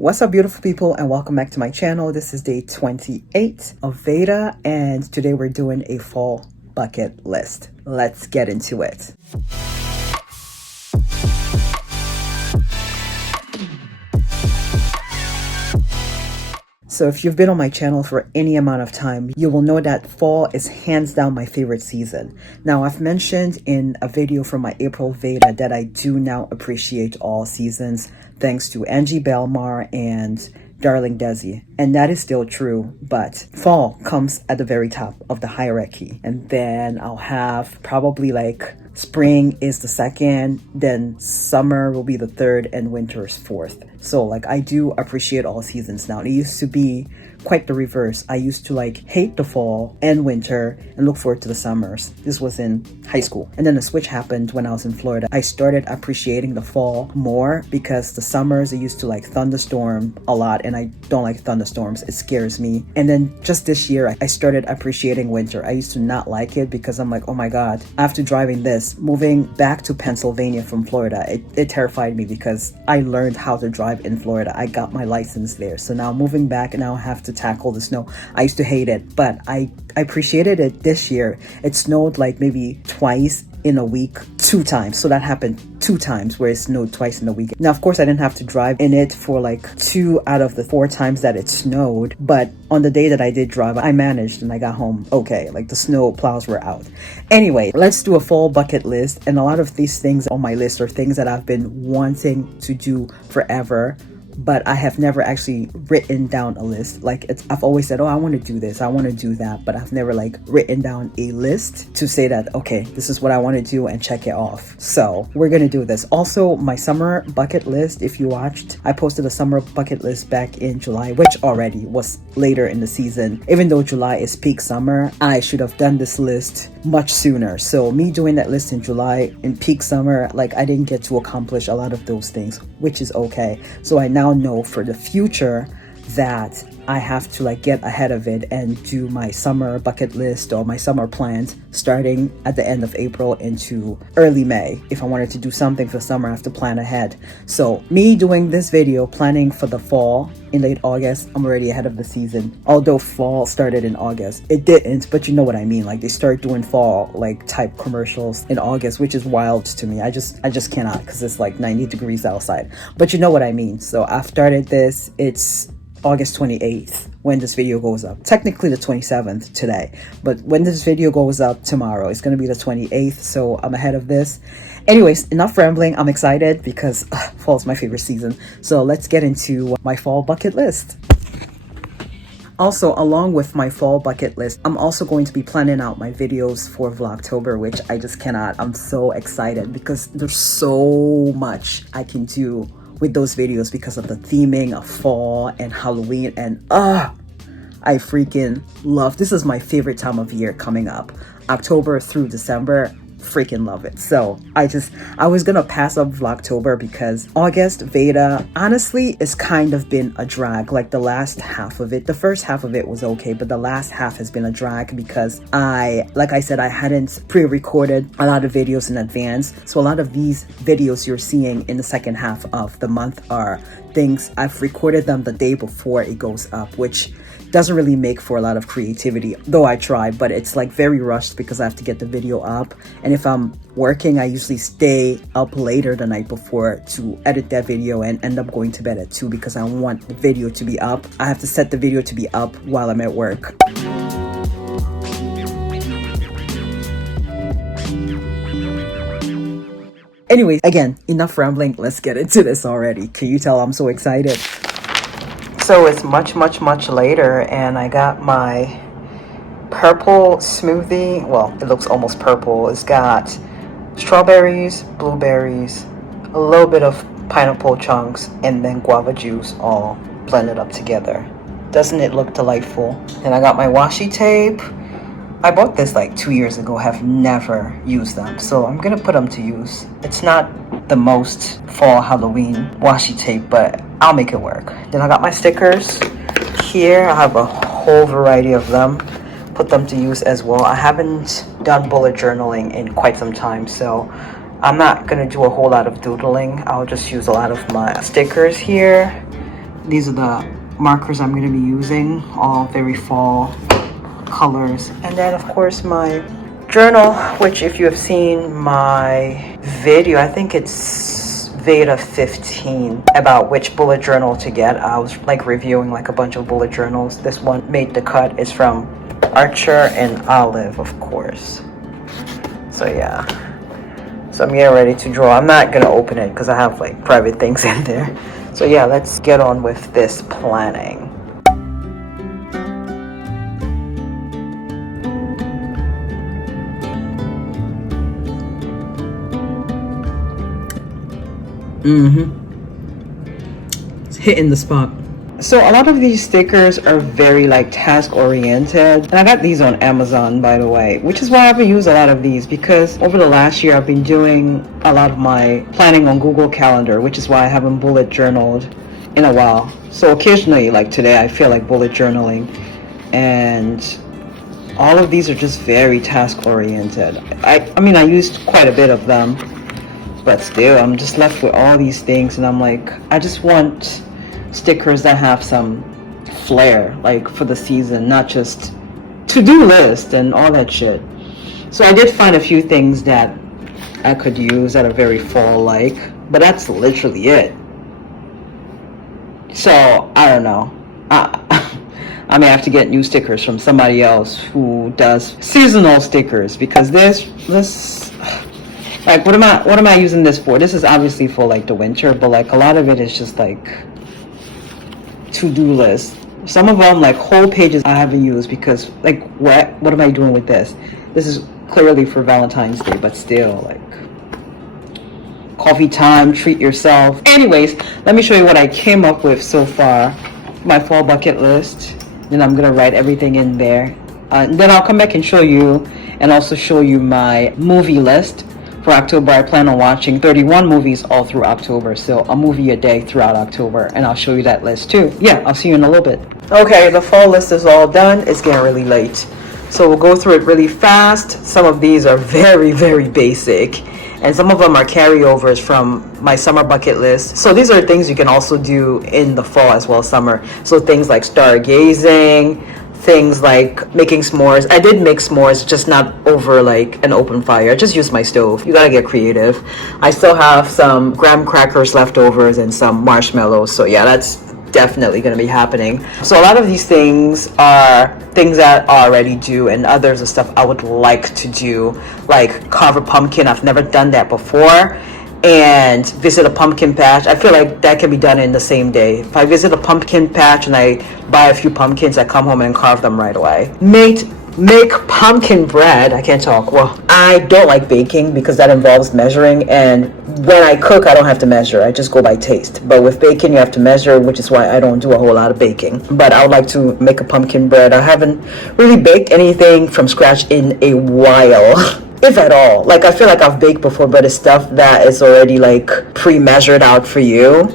What's up, beautiful people, and welcome back to my channel. This is day 28 of VEDA, and today we're doing a fall bucket list. Let's get into it. So if you've been on my channel for any amount of time, you will know that fall is hands down my favorite season. Now, I've mentioned in a video from my April VEDA that I do now appreciate all seasons, thanks to Angie Belmar and Darling Desi. And that is still true, but fall comes at the very top of the hierarchy. And then I'll have probably like spring is the second, then summer will be the third, and winter is fourth. So like I do appreciate all seasons now. It used to be quite the reverse. I used to like hate the fall and winter and look forward to the summers. This was in high school. And then the switch happened when I was in Florida. I started appreciating the fall more because the summers, it used to like thunderstorm a lot, and I don't like thunderstorms. It scares me. And then just this year, I started appreciating winter. I used to not like it because I'm like, oh my God, after driving this, moving back to Pennsylvania from Florida, it terrified me because I learned how to drive in Florida. I got my license there. So now moving back, and now I have to tackle the snow. I used to hate it, but I appreciated it this year. It snowed like maybe twice in a week, 2 times. So that happened 2 times where it snowed twice in a week. Now, of course, I didn't have to drive in it for like 2 out of the 4 times that it snowed. But on the day that I did drive, I managed and I got home okay. Like the snow plows were out. Anyway, let's do a fall bucket list. And a lot of these things on my list are things that I've been wanting to do forever, but I have never actually written down a list. Like I've always said, oh, I want to do this, I want to do that, but I've never like written down a list to say that, okay, this is what I want to do and check it off. So we're going to do this. Also, my summer bucket list, if you watched, I posted a summer bucket list back in July, which already was later in the season. Even though July is peak summer, I should have done this list much sooner. So me doing that list in July in peak summer, like I didn't get to accomplish a lot of those things, which is okay. So I now know for the future that I have to like get ahead of it and do my summer bucket list or my summer plans starting at the end of April into early May. If I wanted to do something for summer, I have to plan ahead. So me doing this video, planning for the fall in late August, I'm already ahead of the season. Although fall started in August, it didn't, but you know what I mean. Like they start doing fall like type commercials in August, which is wild to me. I just cannot, because it's like 90 degrees outside. But you know what I mean. So I've started this. It's August 28th when this video goes up. Technically the 27th today, but when this video goes up tomorrow, it's going to be the 28th. So I'm ahead of this. Anyways, enough rambling. I'm excited because fall is my favorite season. So let's get into my fall bucket list. Also, along with my fall bucket list, I'm also going to be planning out my videos for Vlogtober, which I just cannot. I'm so excited because there's so much I can do with those videos because of the theming of fall and Halloween, and I freaking love. This is my favorite time of year coming up. October through December, freaking love it. So I was gonna pass up Vlogtober because August VEDA honestly is kind of been a drag. Like the last half of it, the first half of it was okay, but the last half has been a drag because like I said, I hadn't pre-recorded a lot of videos in advance. So a lot of these videos you're seeing in the second half of the month are things I've recorded them the day before it goes up, which doesn't really make for a lot of creativity, though I try, but it's like very rushed because I have to get the video up. And if I'm working, I usually stay up later the night before to edit that video and end up going to bed at 2 because I want the video to be up. I have to set the video to be up while I'm at work. Anyways, again, enough rambling. Let's get into this already. Can you tell I'm so excited? So it's much later, and I got my purple smoothie. Well, it looks almost purple. It's got strawberries, blueberries, a little bit of pineapple chunks, and then guava juice all blended up together. Doesn't it look delightful? And I got my washi tape. I bought this like 2 years ago, have never used them, so I'm gonna put them to use. It's not the most fall Halloween washi tape, but I'll make it work. Then I got my stickers here. I have a whole variety of them. Put them to use as well. I haven't done bullet journaling in quite some time, so I'm not gonna do a whole lot of doodling. I'll just use a lot of my stickers here. These are the markers I'm going to be using, all very fall colors. And then of course my journal, which if you have seen my video, I think it's VEDA 15, about which bullet journal to get. I was like reviewing like a bunch of bullet journals. This one made the cut. It's from Archer and Olive, of course. So yeah, so I'm getting ready to draw. I'm not gonna open it because I have like private things in there. So yeah, let's get on with this planning. It's hitting the spot. So a lot of these stickers are very like task oriented, and I got these on Amazon, by the way, which is why I haven't used a lot of these, because over the last year I've been doing a lot of my planning on Google Calendar, which is why I haven't bullet journaled in a while. So occasionally, like today, I feel like bullet journaling, and all of these are just very task oriented. I mean I used quite a bit of them, but still I'm just left with all these things, and I'm like, I just want stickers that have some flair, like for the season, not just to-do list and all that shit. So I did find a few things that I could use that are very fall-like, but that's literally it. So I don't know, I may have to get new stickers from somebody else who does seasonal stickers, because this like, what am I using this for? This is obviously for like the winter, but like a lot of it is just like to-do list. Some of them like whole pages I haven't used, because like what am I doing with this? This is clearly for Valentine's Day, but still, like, coffee time, treat yourself. Anyways, let me show you what I came up with so far. My fall bucket list. Then I'm gonna write everything in there, and then I'll come back and show you, and also show you my movie list. For October, I plan on watching 31 movies all through October, so a movie a day throughout October, and I'll show you that list too. Yeah, I'll see you in a little bit. Okay, the fall list is all done. It's getting really late, so we'll go through it really fast. Some of these are very, very basic, and some of them are carryovers from my summer bucket list. So these are things you can also do in the fall as well as summer. So things like stargazing, things like making s'mores. I did make s'mores, just not over like an open fire. I just used my stove. You gotta get creative. I still have some graham crackers leftovers and some marshmallows. So yeah, that's definitely gonna be happening. So a lot of these things are things that I already do, and others are stuff I would like to do, like carve a pumpkin. I've never done that before. And visit a pumpkin patch. I feel like that can be done in the same day. If I visit a pumpkin patch and I buy a few pumpkins, I come home and carve them right away. Make pumpkin bread. I can't talk. Well, I don't like baking because that involves measuring, and when I cook I don't have to measure. I just go by taste. But with baking you have to measure, which is why I don't do a whole lot of baking. But I would like to make a pumpkin bread. I haven't really baked anything from scratch in a while. If at all. Like, I feel like I've baked before, but it's stuff that is already like pre-measured out for you.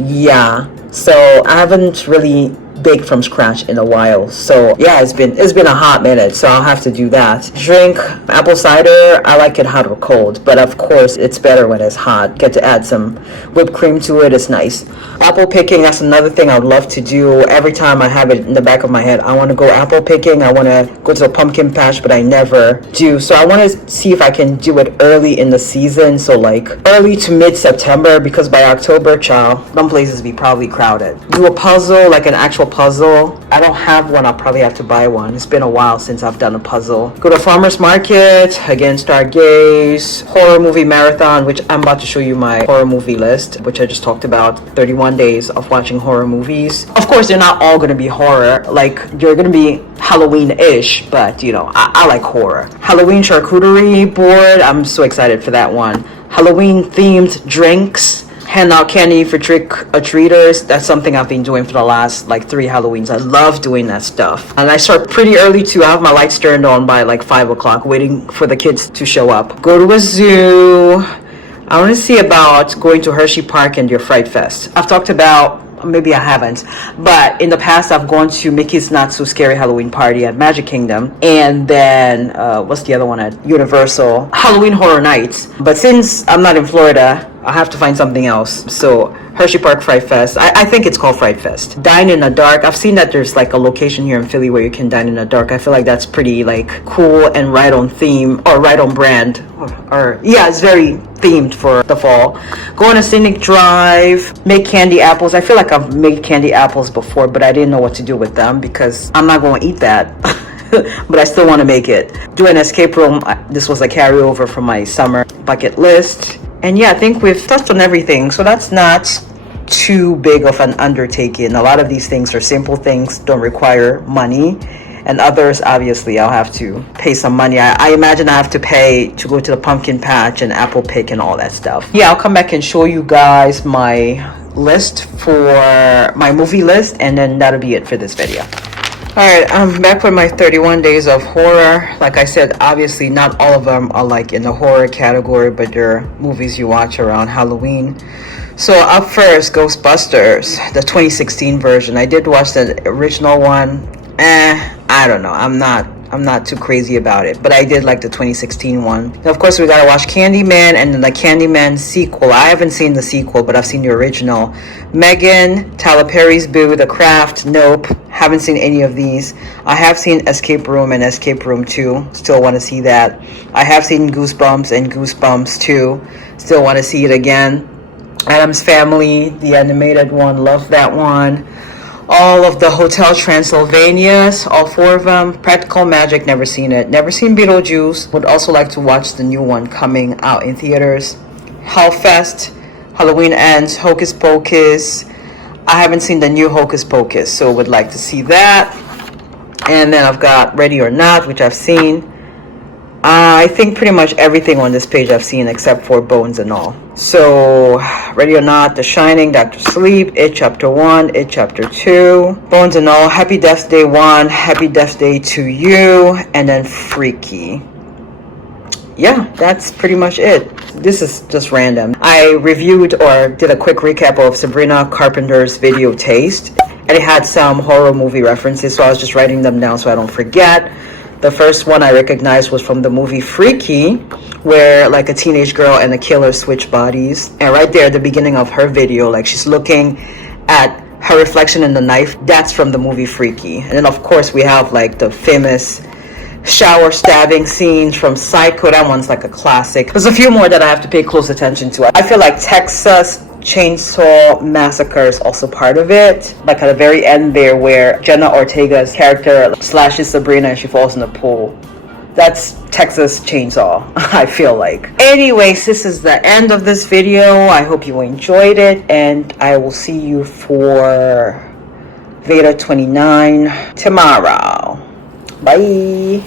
Yeah, so I haven't really baked from scratch in a while. So yeah, it's been a hot minute, so I'll have to do that. Drink apple cider. I like it hot or cold, but of course it's better when it's hot. Get to add some whipped cream to it. It's nice. Apple picking, that's another thing I would love to do. Every time I have it in the back of my head, I want to go apple picking. I want to go to a pumpkin patch, but I never do. So I want to see if I can do it early in the season, so like early to mid-September, because by October, child, some places be probably crowded. Do a puzzle, like an actual puzzle. I don't have one. I'll probably have to buy one. It's been a while since I've done a puzzle. Go to farmer's market, again stargaze, horror movie marathon, which I'm about to show you my horror movie list, which I just talked about. 31 days of watching horror movies. Of course they're not all gonna be horror, like you're gonna be Halloween-ish, but you know, I like horror. Halloween charcuterie board, I'm so excited for that one. Halloween themed drinks, hand out candy for trick-or-treaters. That's something I've been doing for the last like 3 Halloweens. I love doing that stuff. And I start pretty early too. I have my lights turned on by like 5 o'clock, waiting for the kids to show up. Go to a zoo. I want to see about going to Hershey Park and your Fright Fest. I've talked about, maybe I haven't, but in the past I've gone to Mickey's Not So Scary Halloween Party at Magic Kingdom, and then what's the other one at Universal? Halloween Horror Nights. But since I'm not in Florida, I'll have to find something else. So Hershey Park Fright Fest. I think it's called Fright Fest. Dine in the dark. I've seen that there's like a location here in Philly where you can dine in the dark. I feel like that's pretty like cool and right on theme or right on brand. Or yeah, it's very themed for the fall. Go on a scenic drive. Make candy apples. I feel like I've made candy apples before, but I didn't know what to do with them because I'm not going to eat that. But I still want to make it. Do an escape room. This was a carryover from my summer bucket list. And yeah, I think we've touched on everything. So that's not too big of an undertaking. A lot of these things are simple things, don't require money. And others, obviously, I'll have to pay some money. I imagine I have to pay to go to the pumpkin patch and apple pick and all that stuff. Yeah, I'll come back and show you guys my list for my movie list. And then that'll be it for this video. Alright, I'm back with my 31 days of horror. Like I said, obviously not all of them are like in the horror category, but they're movies you watch around Halloween. So up first, Ghostbusters, the 2016 version. I did watch the original one. I don't know. I'm not too crazy about it, but I did like the 2016 one. And of course, we gotta watch Candyman and then the Candyman sequel. I haven't seen the sequel, but I've seen the original. Megan, Tyler Perry's Boo, The Craft, nope. Haven't seen any of these. I have seen Escape Room and Escape Room 2. Still want to see that. I have seen Goosebumps and Goosebumps 2. Still want to see it again. Addams Family, the animated one. Love that one. All of the Hotel Transylvanias, all 4 of them. Practical Magic, never seen it. Never seen Beetlejuice. Would also like to watch the new one coming out in theaters. Hellfest, Halloween Ends, Hocus Pocus. I haven't seen the new Hocus Pocus, so would like to see that. And then I've got Ready or Not, which I've seen. I think pretty much everything on this page I've seen except for Bones and all. So, Ready or Not, The Shining, Dr. Sleep, It Chapter 1, It Chapter 2, Bones and all, Happy Death Day 1, Happy Death Day to You, and then Freaky. Yeah, that's pretty much it. This is just random. I reviewed or did a quick recap of Sabrina Carpenter's video Taste, and it had some horror movie references, so I was just writing them down so I don't forget. The first one I recognized was from the movie Freaky, where like a teenage girl and a killer switch bodies. And right there at the beginning of her video, like she's looking at her reflection in the knife. That's from the movie Freaky. And then of course we have like the famous shower stabbing scenes from Psycho. That one's like a classic. There's a few more that I have to pay close attention to. I feel like Texas Chainsaw Massacre is also part of it. Like at the very end there where Jenna Ortega's character slashes Sabrina and she falls in the pool. That's Texas Chainsaw, I feel like. Anyways, this is the end of this video. I hope you enjoyed it, and I will see you for VEDA 29 tomorrow. Bye.